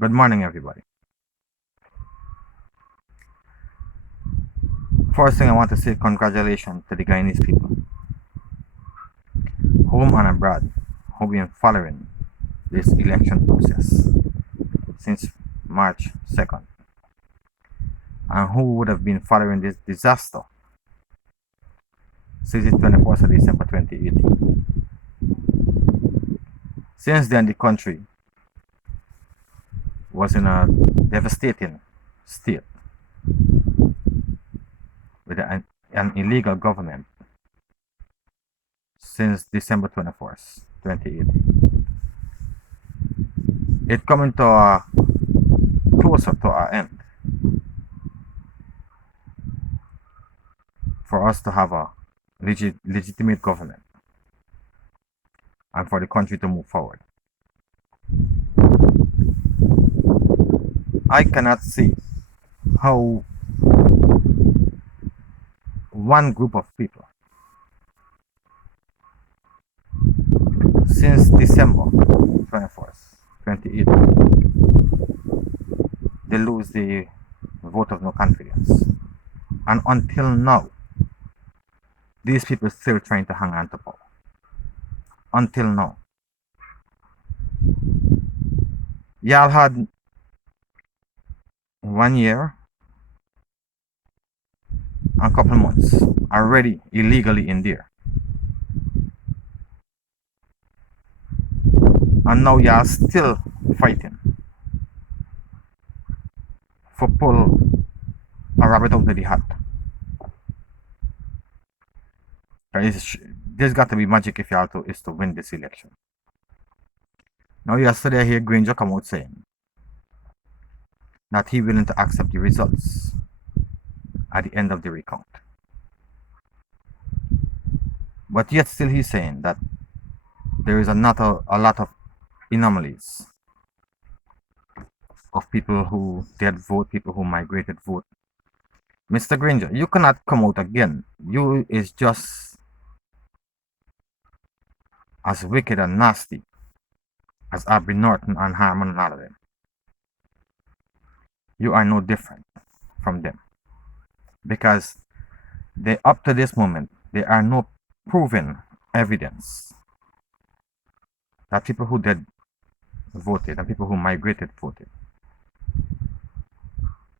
Good morning, everybody. First thing I want to say congratulations to the Guyanese people, home and abroad, who have been following this election process since March 2nd, and who would have been following this disaster since the 24th of December 2018. Since then, the country was in a devastating state with an illegal government since December 24th, 2018. It coming to a closer to our end for us to have a legitimate government and for the country to move forward. I cannot see how one group of people since December 24th, 2018, they lose the vote of no confidence. And until now, these people still trying to hang on to power. Until now. Y'all had 1 year and a couple months already illegally in there. And now y'all still fighting for pull a rabbit out of the hat. There's got to be magic if y'all is to win this election. Now yesterday I hear Granger come out saying that he willing to accept the results at the end of the recount. But yet still he's saying that there is a lot of anomalies of people who did vote, people who migrated vote. Mr. Granger, you cannot come out again. You is just as wicked and nasty as Abby Norton and Harmon and all of them. You are no different from them. Because they up to this moment, there are no proven evidence that people who did voted and people who migrated voted.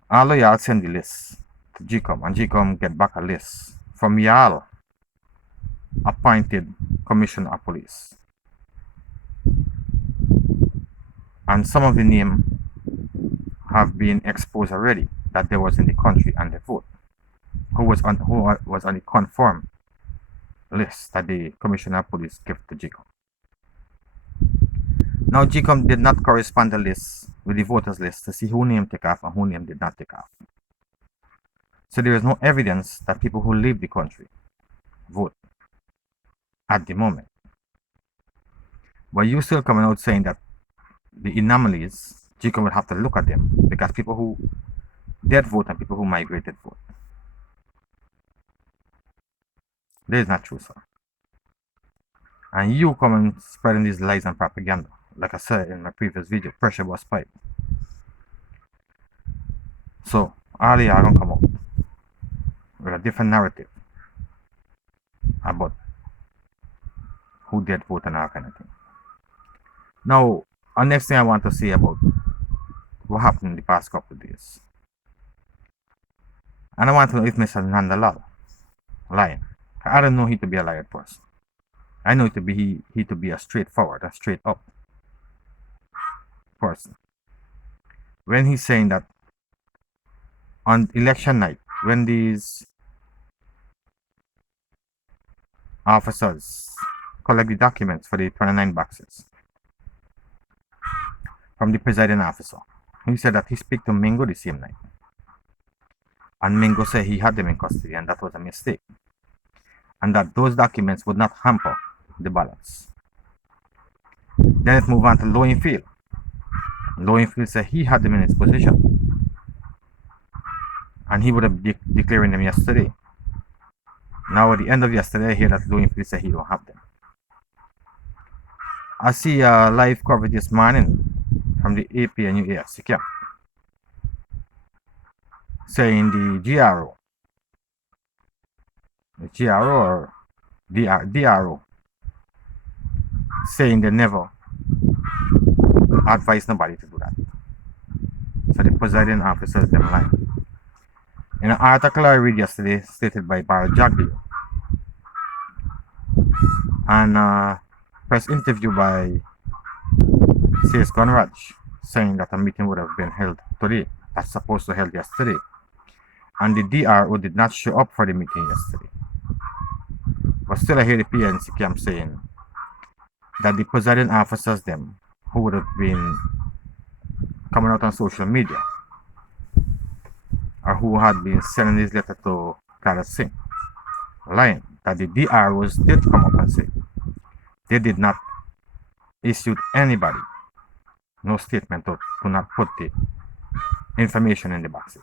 All of y'all send the list to GCOM and GCOM get back a list from y'all appointed commissioner of police. And some of the names have been exposed already that they was in the country and they vote. Who was on the confirmed list that the commissioner of police gave to GCOM. Now GCOM did not correspond the list with the voters list to see who name take off and who name did not take off. So there is no evidence that people who leave the country vote at the moment. But you still coming out saying that the anomalies, GCOM will have to look at them because people who did vote and people who migrated vote. That is not true, sir. And you come and spreading these lies and propaganda. Like I said in my previous video, pressure was pipe. So all y'all gonna come out with a different narrative about who did vote and all kind of thing. Now, the next thing I want to say about what happened in the past couple of days. And I want to know if Mr. Nandalal lying. I don't know he to be a liar person. I know to be he to be a straightforward, a straight up person. When he's saying that on election night, when these officers collect the documents for the 29 boxes from the presiding officer, he said that he speak to Mingo the same night. And Mingo said he had them in custody and that was a mistake. And that those documents would not hamper the ballots. Then it moved on to Lowenfield. Lowenfield said he had them in his possession. And he would have declaring them yesterday. Now at the end of yesterday, I hear that Lowenfield said he don't have them. I see a live coverage this morning from the AP and UAFC camp, saying the GRO or DRO, saying they never advise nobody to do that. So the presiding officers them lie. In an article I read yesterday stated by Barry Jagdeo and a press interview by C.S. Conrad saying that a meeting would have been held today, that's supposed to held yesterday, and the DRO did not show up for the meeting yesterday. But still I hear the PNC camp saying that the presiding officers them who would have been coming out on social media or who had been sending this letter to Clara Singh lying, that the DROs did come up and say they did not issue anybody no statement to not put the information in the boxes.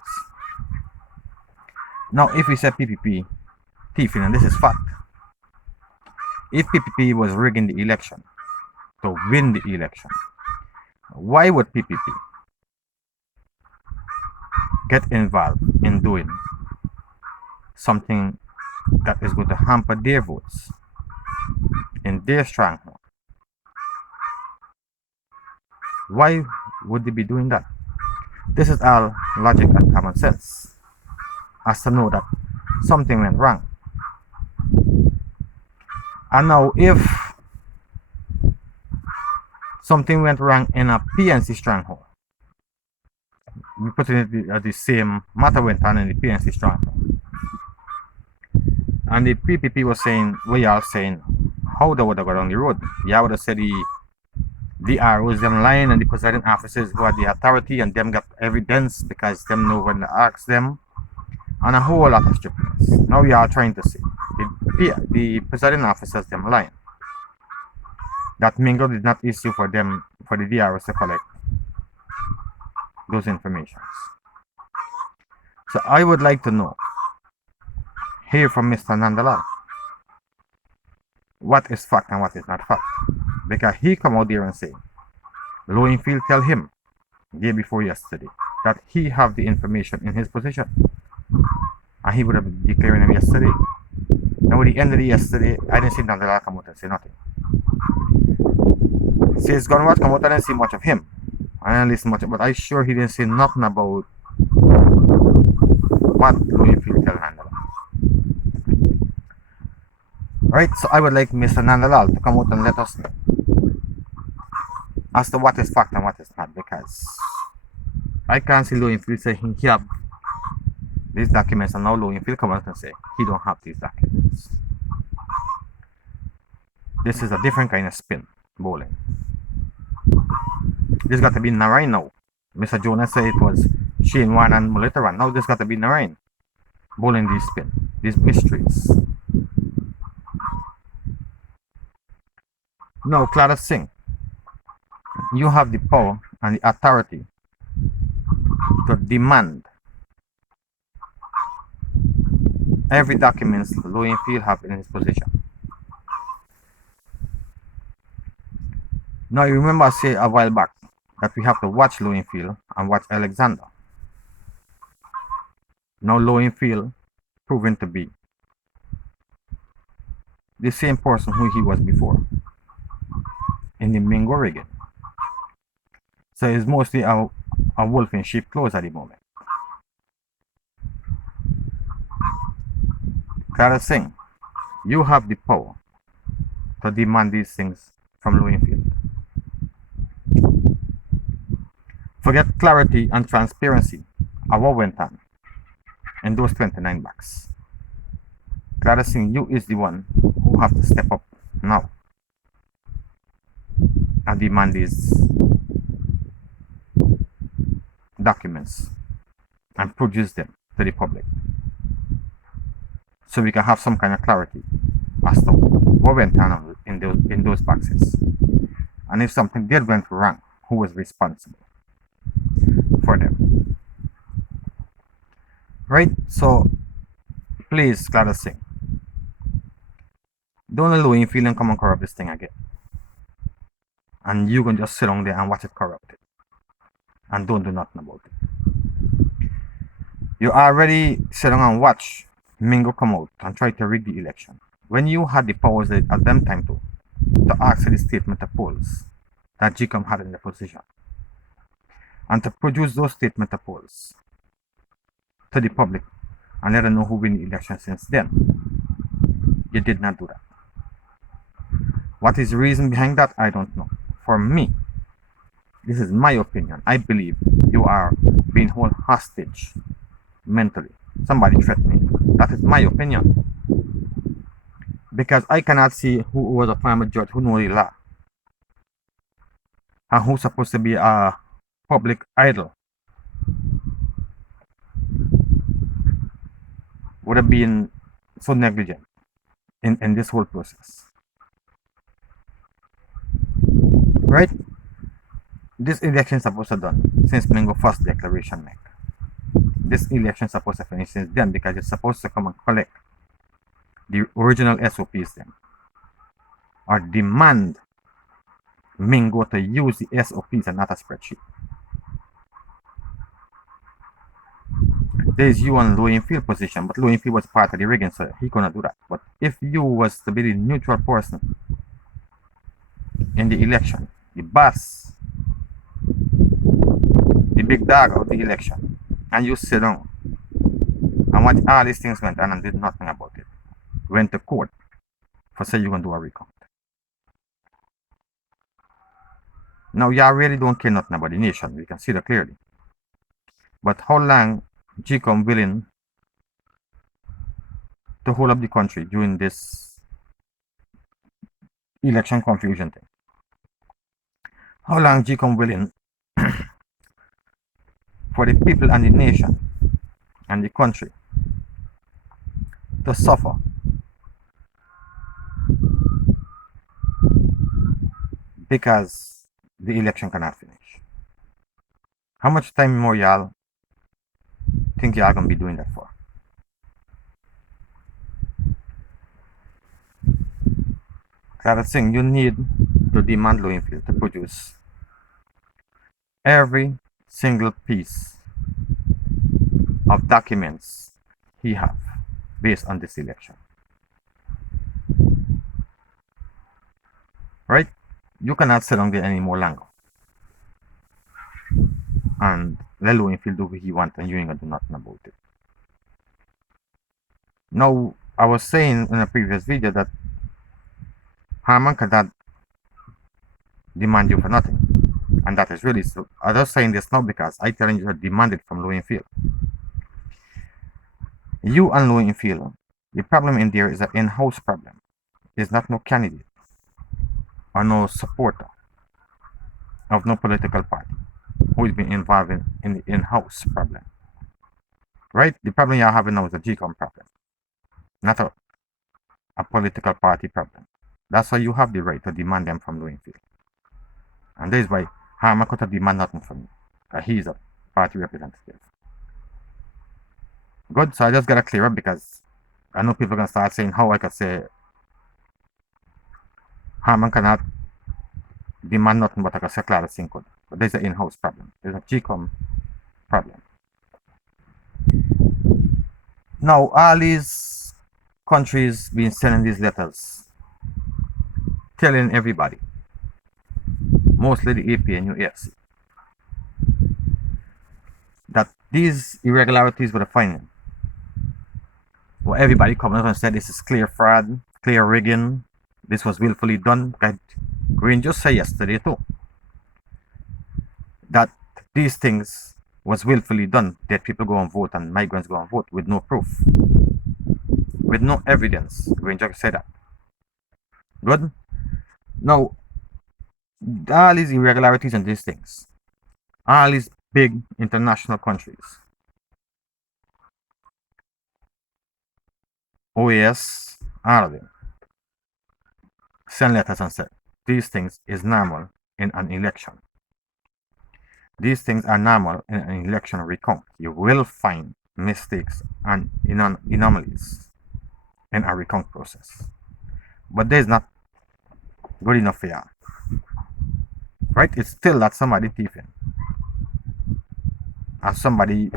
Now if we say PPP thieving, and this is fact, if PPP was rigging the election to win the election, why would PPP get involved in doing something that is going to hamper their votes in their stronghold? Why would they be doing that? This is all logic and common sense as to know that something went wrong. And now if something went wrong in a PNC stronghold, we put it the same matter went on in the PNC stronghold, and the PPP was saying, we are saying, how they would have got on the road. Yeah, would have said the ROs them lying and the presiding officers who had the authority and them got evidence because them know when to ask them, and a whole lot of stupidness. Now we are trying to say the presiding officers them lying that Mingo did not issue for them for the DROs to collect those informations. So I would like to know, hear from Mr. Nandalal, what is fact and what is not fact, because he come out there and say Lowenfield tell him day before yesterday that he have the information in his possession, and he would have been declaring it yesterday. Now at the end of the yesterday, I didn't see Nandalal come out and say nothing. Says Gunwatch come out, I didn't see much of him. I didn't listen much, but I sure he didn't say nothing about what Lowenfield tell Nandalal. Right, so I would like Mr. Nandalal to come out and let us know as to what is fact and what is not, because I can't see Lowenfield say he have these documents, and now Lowenfield come out and say he don't have these documents. This is a different kind of spin bowling. This got to be Narayan now. Mr. Jonas said it was Shane Wan and Mulitaran. Now this got to be Narayan bowling these spin, these mysteries. Now, Clara Singh, you have the power and the authority to demand every document Lowenfield have in his possession. Now, you remember I said a while back that we have to watch Lowenfield and watch Alexander. Now, Lowenfield proven to be the same person who he was before in the Mingo rigging. So it's mostly a wolf in sheep clothes at the moment. Clara Singh, you have the power to demand these things from Lowenfield. Forget clarity and transparency of what went on in those 29 bucks. Clara Singh, you is the one who have to step up now and demand these documents and produce them to the public, so we can have some kind of clarity as to what went on in those boxes, and if something did went wrong, who was responsible for them. Right? So please, Clara Singh, don't let Lowenfield and come and corrupt this thing again, and you can just sit down there and watch it corrupted. and don't do nothing about it. You already sit down and watch Mingo come out and try to rig the election. When you had the powers at them time to ask for the statement of polls that GCOM had in the position and to produce those statement of polls to the public and let them know who win the election since then, you did not do that. What is the reason behind that? I don't know. For me, this is my opinion. I believe you are being held hostage mentally. Somebody threatened me. That is my opinion. Because I cannot see who was a former judge who knows the law and who's supposed to be a public idol would have been so negligent in this whole process. Right? This election is supposed to be done since Mingo first declaration make. This election is supposed to finish since then because it's supposed to come and collect the original SOPs then. Or demand Mingo to use the SOPs and not a spreadsheet. There's you on low field position, but low field was part of the rigging, so he couldn't do that. But if you was to be the neutral person in the election, the boss, the big dog of the election, and you sit down and watch all these things went on and did nothing about it, went to court for say you're gonna do a recount. Now y'all really don't care nothing about the nation, we can see that clearly. But how long GCOM willing to hold up the country during this election confusion thing? How long GCOM willing for the people and the nation and the country to suffer because the election cannot finish? How much time more y'all think y'all gonna be doing that for? That's the thing, you need to demand low field to produce every single piece of documents he have based on this election. Right? You cannot sit on there any more longer and let low field do what he wants and you ain't gonna do nothing about it. Now, I was saying in a previous video that Harman cannot demand you for nothing. And that is really so. I'm just saying this now because I telling you to demand it from low field. You and low field, the problem in there is an in-house problem. There's not no candidate or no supporter of no political party who is being involved in the in-house problem. Right? The problem you're having now is a GCOM problem, not a political party problem. That's why you have the right to demand them from low field. And that is why Harman could demand nothing from you, because he's a party representative. Good, so I just gotta clear up because I know people are gonna start saying how I could say Harman cannot demand nothing but I could say Clara Singh could. But there's an in-house problem. There's a GCOM problem. Now all these countries been sending these letters telling everybody, mostly the AP and UAFC, that these irregularities were finding. Well, everybody coming out and said this is clear fraud, clear rigging, this was willfully done. Green just said yesterday too that these things was willfully done, that people go and vote and migrants go and vote with no proof, with no evidence. Green just said that. Good? Now, all these irregularities and these things, all these big international countries, OAS, all of them, send letters and said, these things is normal in an election. These things are normal in an election recount. You will find mistakes and anomalies in a recount process. But there's not good enough for you. Right? It's still that somebody thieving. as somebody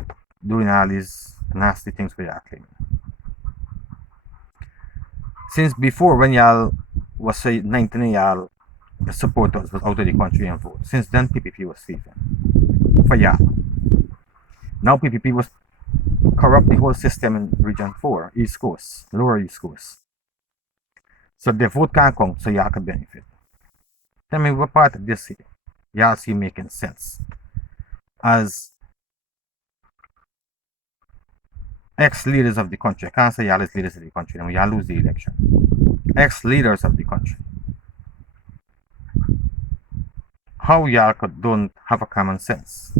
doing all these nasty things with y'all claim. Since before, when y'all was say 19, y'all supporters was out of the country and vote. Since then, PPP was thieving for y'all. Now PPP was corrupt the whole system in Region 4, East Coast, Lower East Coast. So the vote can't count, so y'all can benefit. Tell me what part of this here y'all see making sense as ex-leaders of the country. I can't say y'all as leaders of the country, and y'all lose the election. Ex-leaders of the country. How y'all don't have a common sense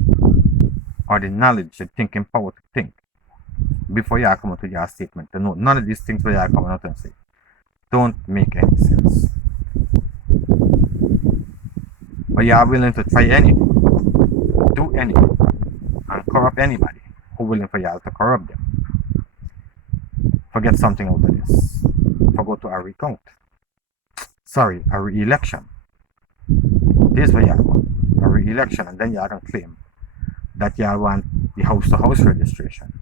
or the knowledge, the thinking power to think before y'all come out with your statement to know none of these things where y'all come out and say don't make any sense. But y'all willing to try anything, do anything, and corrupt anybody who willing for y'all to corrupt them. Forget something out of this. Forgot to a recount. Sorry, a re-election. This is what y'all want. A re-election, and then y'all can claim that y'all want the house-to-house registration.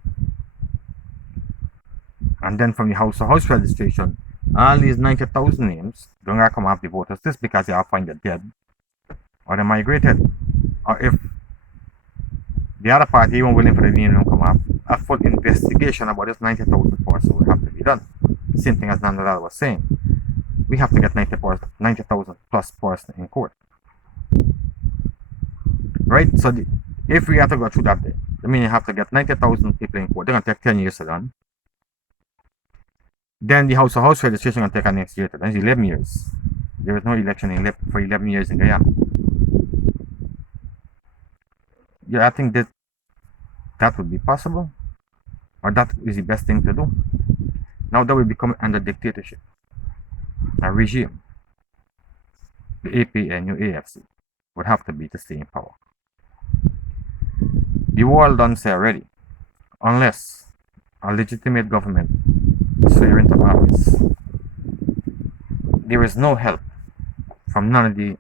And then from the house-to-house registration, all these 90,000 names don't gonna come off the voters list because y'all find it dead or they migrated. Or if the other party even willing for the name to come up, a full investigation about this 90,000 person will have to be done. Same thing as Nandalal was saying. We have to get 90,000 plus person in court. Right? So if we have to go through that day, I mean you have to get 90,000 people in court. They're going to take 10 years to done. Then the house-to-house registration going to take next year to done. It's 11 years. There is no election for 11 years in Guyana. Yeah, I think that would be possible. Or that is the best thing to do. Now that we become under dictatorship. A regime. The APNU AFC would have to be to stay in power. The world done say already. Unless a legitimate government swear into office, there is no help from none of the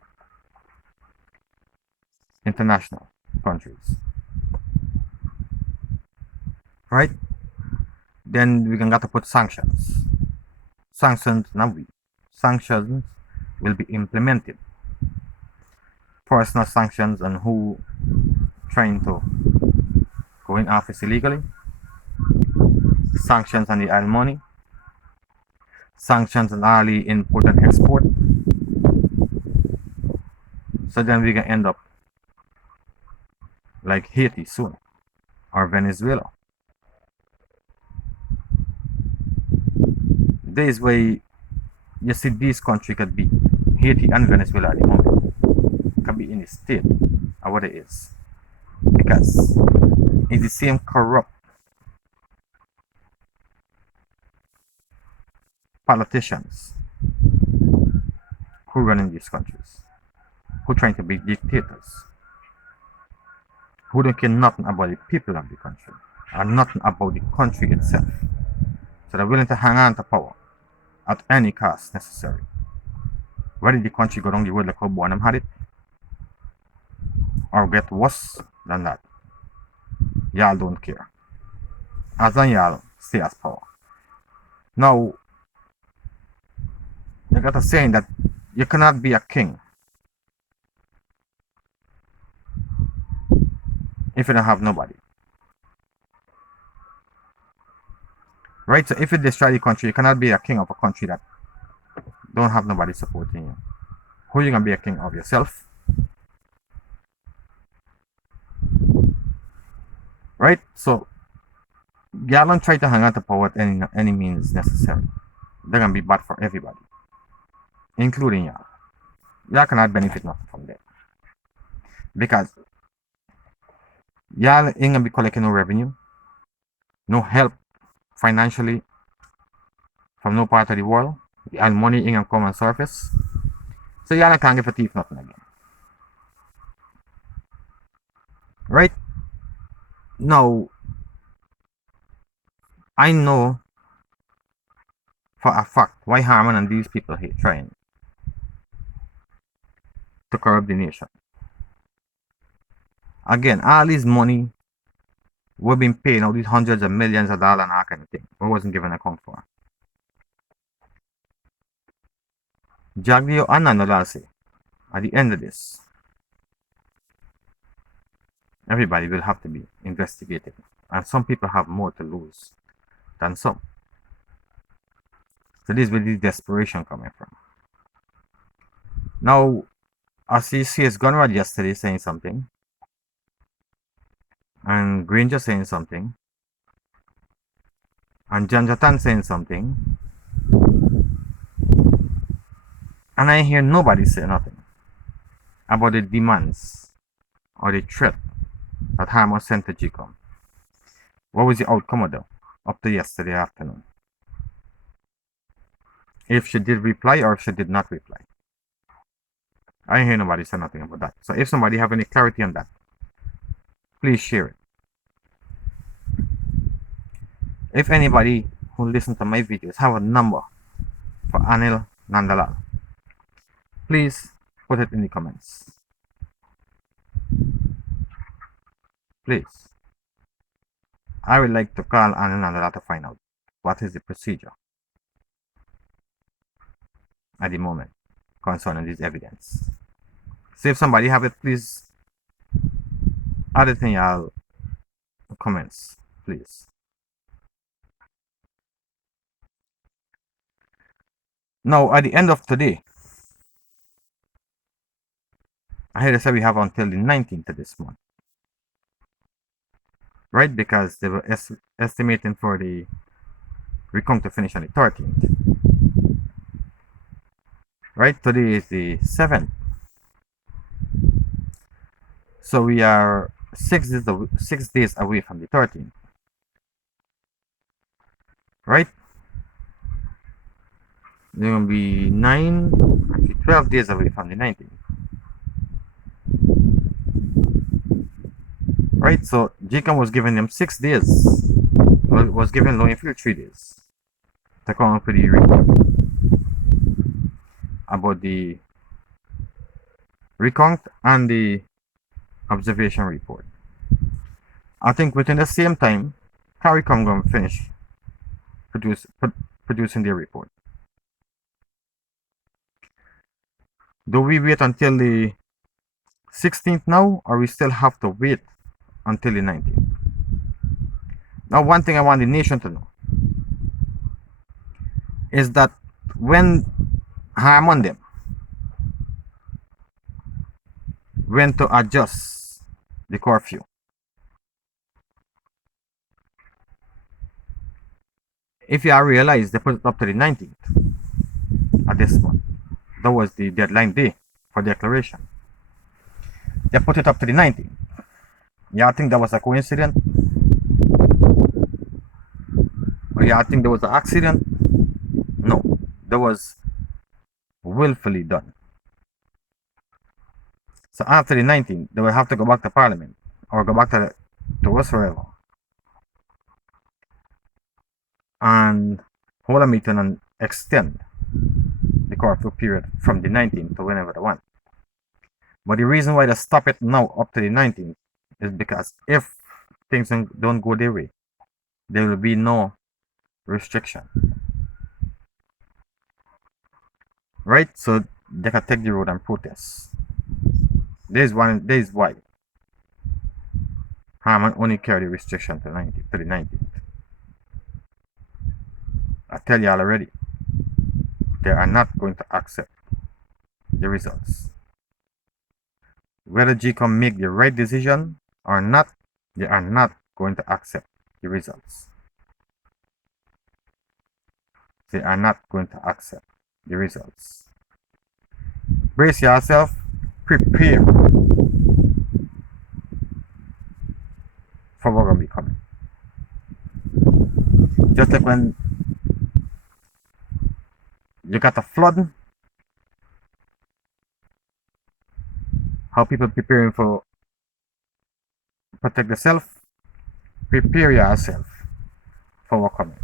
international countries. Right? Then we can got to put sanctions. Sanctions will be implemented. Personal sanctions on who trying to go in office illegally. Sanctions on the oil money. Sanctions on all the import and export. So then we can end up like Haiti soon, or Venezuela. This way, you see these countries could be Haiti and Venezuela at the moment. Can be in the state of what it is. Because it's the same corrupt politicians who run in these countries, who trying to be dictators, who don't care nothing about the people of the country, and nothing about the country itself. So they're willing to hang on to power at any cost necessary. Whether the country go down the road like how Bonham had it, or get worse than that, y'all don't care. As long as y'all stay as power. Now, you got a saying that you cannot be a king if you don't have nobody. Right? So if you destroy the country, you cannot be a king of a country that don't have nobody supporting you. Who are you gonna be a king of? Yourself? Right? So y'all don't try to hang on to power at any means necessary. They're gonna be bad for everybody, including y'all. Y'all cannot benefit nothing from that. Because y'all ain't gonna be collecting no revenue, no help financially from no part of the world. The money ain't gonna come on surface. So y'all can't give a thief nothing again. Right? Now, I know for a fact why Harman and these people here trying to corrupt the nation. Again, all this money We've been paying all these hundreds of millions of dollars and that kind of thing. We wasn't given account for. Jagdio and Nandalase, at the end of this, everybody will have to be investigated. And some people have more to lose than some. So this is where this desperation coming from. Now, I see CS Gunrod yesterday saying something. And Granger saying something. And Janjatan saying something. And I hear nobody say nothing about the demands or the threat that Hamas sent to GCOM. What was the outcome of that up to yesterday afternoon? If she did reply or if she did not reply. I hear nobody say nothing about that. So if somebody have any clarity on that, please share it. If anybody who listens to my videos have a number for Anil Nandalal, please put it in the comments. Please. I would like to call Anil Nandalal to find out what is the procedure at the moment concerning this evidence. So if somebody have it, please add it in your comments, please. Now, at the end of today, I heard they say we have until the 19th of this month. Right? Because they were estimating for the recount to finish on the 13th. Right? Today is the 7th. So we are 6 days away from the 13th. Right? They're going to be 12 days away from the 19th. Right? So GCOM was giving them 6 days. Was giving Lowenfield 3 days to come up with the report about the recount and the observation report. I think within the same time, CARICOM going to finish producing their report. Do we wait until the 16th now, or we still have to wait until the 19th? Now, one thing I want the nation to know is that when Haman them went to adjust the curfew, if you realize they put it up to the 19th at this month, that was the deadline day for declaration. They put it up to the 19th. Y'all think that was a coincidence? Or y'all think there was an accident? No, that was willfully done. So after the 19th, they will have to go back to Parliament or go back to whatsoever and hold a meeting and extend the curfew period from the 19th to whenever they want. But the reason why they stop it now up to the 19th is because if things don't go their way, there will be no restriction. Right? So they can take the road and protest. This is why Haman only carry the restriction to the 19th. I tell y'all already, they are not going to accept the results. Whether GCOM make the right decision or not, they are not going to accept the results. They are not going to accept the results. Brace yourself, prepare for what's going to be coming. Just like when you got a flood, how people preparing for protect themselves, prepare yourself for what's coming.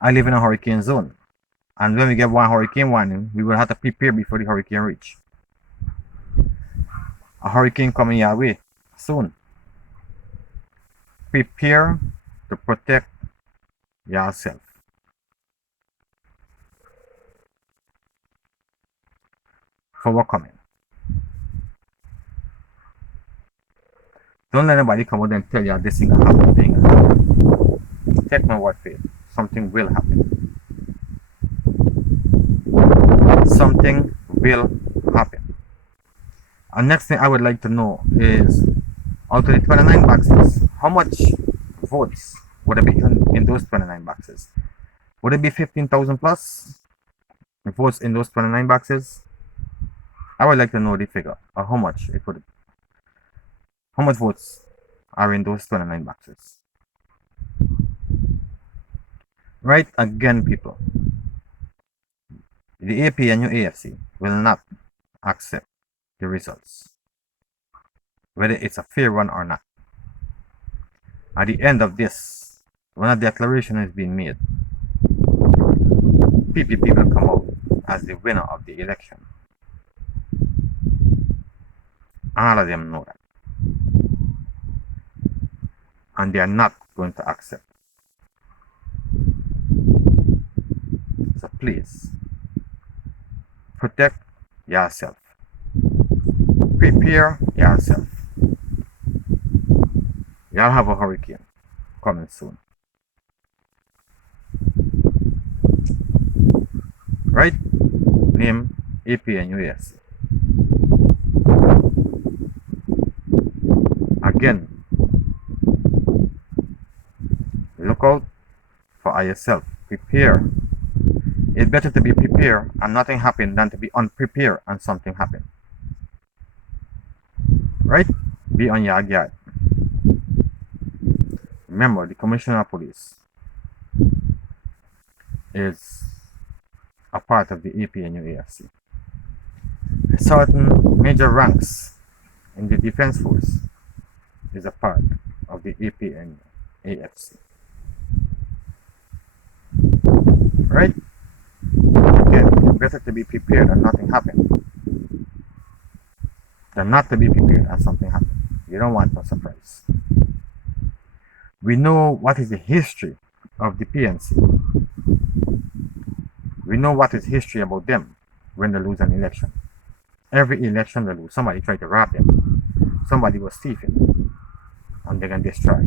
I live in a hurricane zone, and when we get one hurricane warning, we will have to prepare before the hurricane reach. A hurricane coming your way soon. Prepare to protect yourself. For what coming. Don't let anybody come out and tell you this thing will happen. Take my word for it. Something will happen. Something will happen. And next thing I would like to know is, out of the 29 boxes, how much votes would it be in those 29 boxes? Would it be 15,000 plus votes in those 29 boxes? I would like to know the figure of how much it would. How much votes are in those 29 boxes? Right, again, people. The AP and AFC will not accept the results, whether it's a fair one or not. At the end of this, when a declaration is being made, PPP will come out as the winner of the election. All of them know that. And they are not going to accept. So please, protect yourself. Prepare yourself. Y'all have a hurricane coming soon. Right? Name AP and UAS. Again, look out for yourself. Prepare. It's better to be prepared and nothing happen than to be unprepared and something happen. Right? Be on your guard. Remember, the Commissioner of Police is a part of the AP and AFC. Certain major ranks in the Defense Force is a part of the AP and AFC. Right? Again, it's better to be prepared and nothing happen than not to be prepared and something happen. You don't want no surprise. We know what is the history of the PNC. We know what is history about them when they lose an election. Every election they lose, somebody tried to rob them. Somebody was thieving. And they're going to destroy.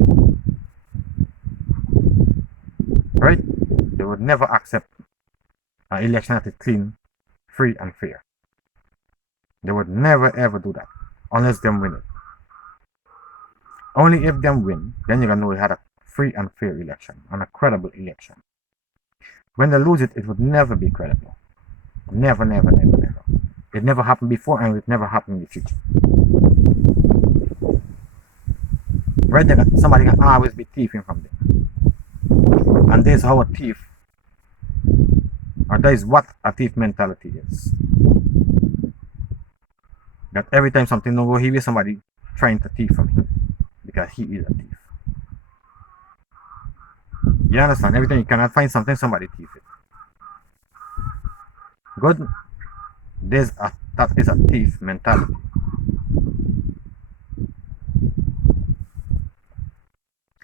Right? They would never accept an election that is clean, free, and fair. They would never ever do that unless them win it. Only if them win, then you're going to know we had a free and fair election and a credible election. When they lose it, it would never be credible. Never, never, never, never. It never happened before and it never happened in the future. Right there, somebody can always be thieving from them. And this is how a thief, or that is what a thief mentality is. That every time something don't go, he will somebody trying to thief from him because he is a thief. You understand? Every time you cannot find something, somebody thief it. Good. That is a thief mentality.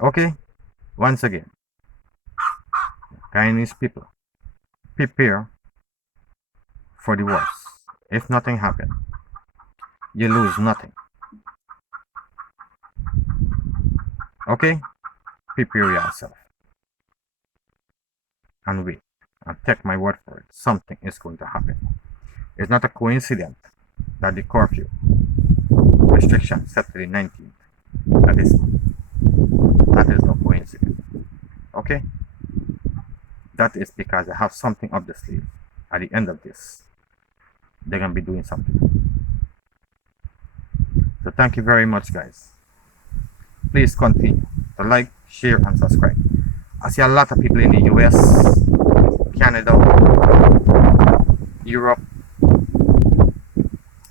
Okay. Once again, Guyanese people, prepare for the worst. If nothing happens, you lose nothing. Okay? Prepare yourself. And wait. And take my word for it. Something is going to happen. It's not a coincidence that the curfew restriction set to the 19th of this month. That is no coincidence. Okay? That is because they have something up the sleeve. At the end of this, they're going to be doing something. So thank you very much, guys. Please continue to like, share, and subscribe. I see a lot of people in the US, Canada, Europe,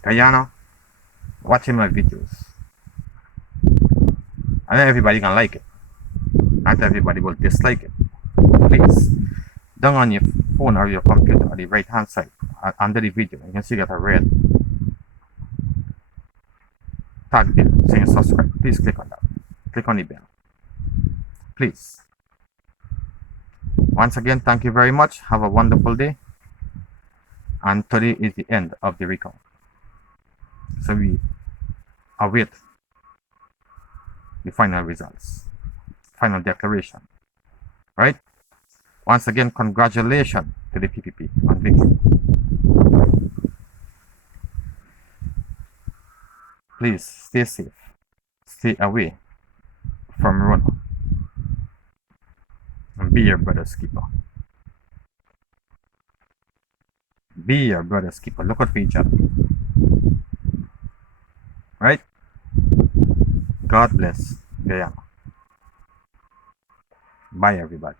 Guyana watching my videos. I know everybody can like it. Not everybody will dislike it. Please, down on your phone or your computer on the right hand side under the video, you can see that a red tag there saying subscribe. Please click on that. Click on the bell. please. Once again, thank you very much. Have a wonderful day. And today is the end of the recount. So we await the final results, final declaration. Right? Once again, congratulations to the PPP on victory. Please stay safe. Stay away from Rona. And be your brother's keeper. Be your brother's keeper. Look out for each other. Right? God bless Guyana. Bye, everybody.